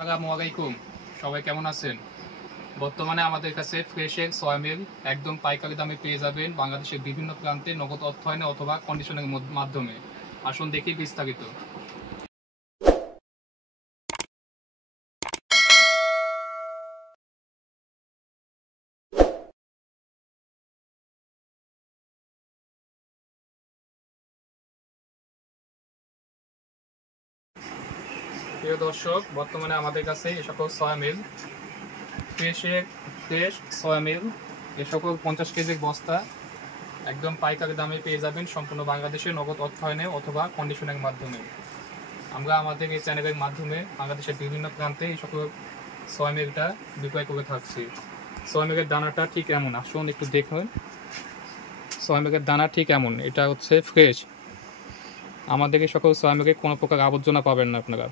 আসসালামু আলাইকুম, সবাই কেমন আছেন? বর্তমানে আমাদের কাছে ফ্রেশের সয়া মিল একদম পাইকারি দামে পেয়ে যাবেন বাংলাদেশের বিভিন্ন প্রান্তে নগদ অর্থায়নে অথবা কন্ডিশনের মাধ্যমে। আসুন দেখি বিস্তারিত। প্রিয় দর্শক, বর্তমানে আমাদের কাছে এ সকল সয়া মিল ফ্রেশ সয়া মিল এ সকল 50 কেজির বস্তা একদম পাইকারি দামে পেয়ে যাবেন সম্পূর্ণ বাংলাদেশে নগদ অর্থায়নে অথবা কন্ডিশনের মাধ্যমে। আমরা আমাদের এই চ্যানেলের মাধ্যমে বাংলাদেশের বিভিন্ন প্রান্তে এই সকল সয়া মিলটা বিক্রয় করে থাকছি। সয়া মিলের দানাটা ঠিক এমন, আসুন একটু দেখুন। সয়া মিলের দানা ঠিক এমন, এটা হচ্ছে ফ্রেশ। আমাদের এই সকল সয়া মিলে কোনো প্রকার আবর্জনা পাবেন না আপনারা।